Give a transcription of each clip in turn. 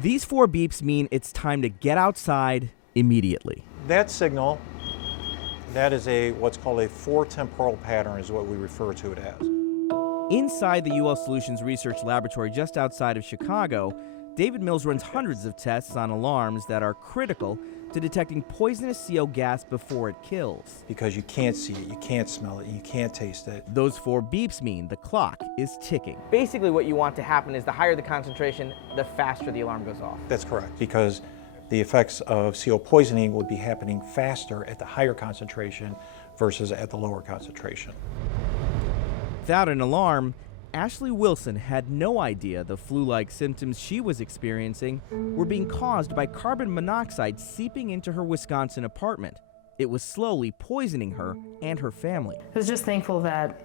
These 4 beeps mean it's time to get outside immediately. That signal, that is what's called a 4-temporal pattern is what we refer to it as. Inside the UL Solutions Research Laboratory just outside of Chicago, David Mills runs hundreds of tests on alarms that are critical to detecting poisonous CO gas before it kills. Because you can't see it, you can't smell it, you can't taste it. Those 4 beeps mean the clock is ticking. Basically what you want to happen is the higher the concentration, the faster the alarm goes off. That's correct, because the effects of CO poisoning would be happening faster at the higher concentration versus at the lower concentration. Without an alarm, Ashley Wilson had no idea the flu-like symptoms she was experiencing were being caused by carbon monoxide seeping into her Wisconsin apartment. It was slowly poisoning her and her family. I was just thankful that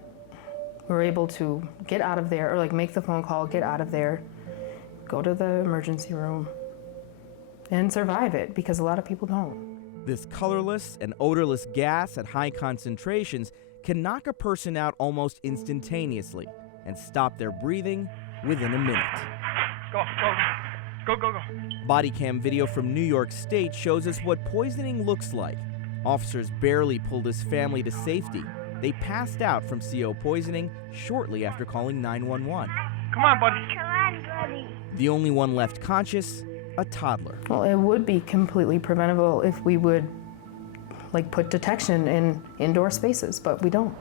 we were able to get out of there, or make the phone call, get out of there, go to the emergency room, and survive it, because a lot of people don't. This colorless and odorless gas at high concentrations can knock a person out almost instantaneously and stop their breathing within a minute. Go. Body cam video from New York State shows us what poisoning looks like. Officers barely pulled his family to safety. They passed out from CO poisoning shortly after calling 911. Come on, buddy. The only one left conscious, a toddler. Well, it would be completely preventable if we would put detection in indoor spaces, but we don't.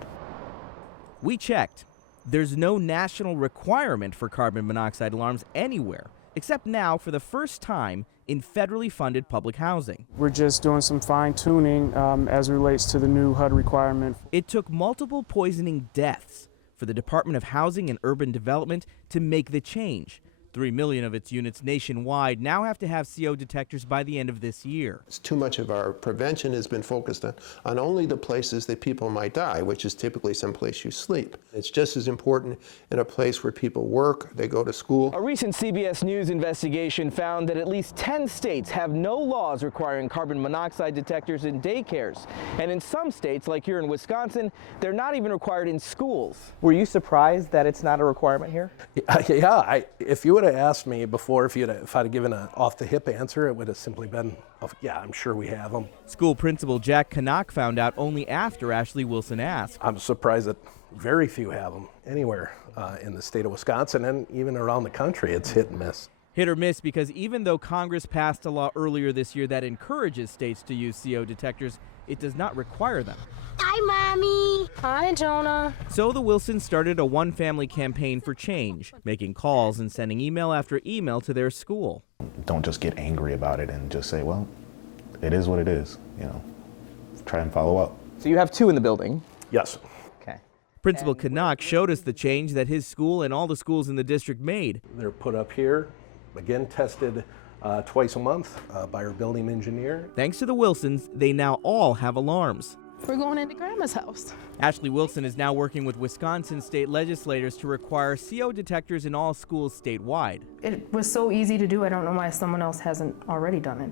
We checked. There's no national requirement for carbon monoxide alarms anywhere, except now for the first time in federally funded public housing. We're just doing some fine-tuning as it relates to the new HUD requirement. It took multiple poisoning deaths for the Department of Housing and Urban Development to make the change. 3 million of its units nationwide now have to have CO detectors by the end of this year. Too much of our prevention has been focused on only the places that people might die, which is typically someplace you sleep. It's just as important in a place where people work, they go to school. A recent CBS News investigation found that at least 10 states have no laws requiring carbon monoxide detectors in daycares. And in some states, like here in Wisconsin, they're not even required in schools. Were you surprised that it's not a requirement here? Yeah, if you would have asked me before, if I'd have given an off-the-hip answer, it would have simply been, yeah, I'm sure we have them. School principal Jack Canuck found out only after Ashley Wilson asked. I'm surprised that very few have them anywhere in the state of Wisconsin, and even around the country. It's hit and miss. Hit or miss, because even though Congress passed a law earlier this year that encourages states to use CO detectors, it does not require them. Hi, Mommy. Hi, Jonah. So the Wilsons started a one-family campaign for change, making calls and sending email after email to their school. Don't just get angry about it and just say, well, it is what it is, Try and follow up. So you have 2 in the building? Yes. Okay. Principal Canuck showed us the change that his school and all the schools in the district made. They're put up here, again tested twice a month by our building engineer. Thanks to the Wilsons, they now all have alarms. We're going into Grandma's house. Ashley Wilson is now working with Wisconsin state legislators to require CO detectors in all schools statewide. It was so easy to do, I don't know why someone else hasn't already done it.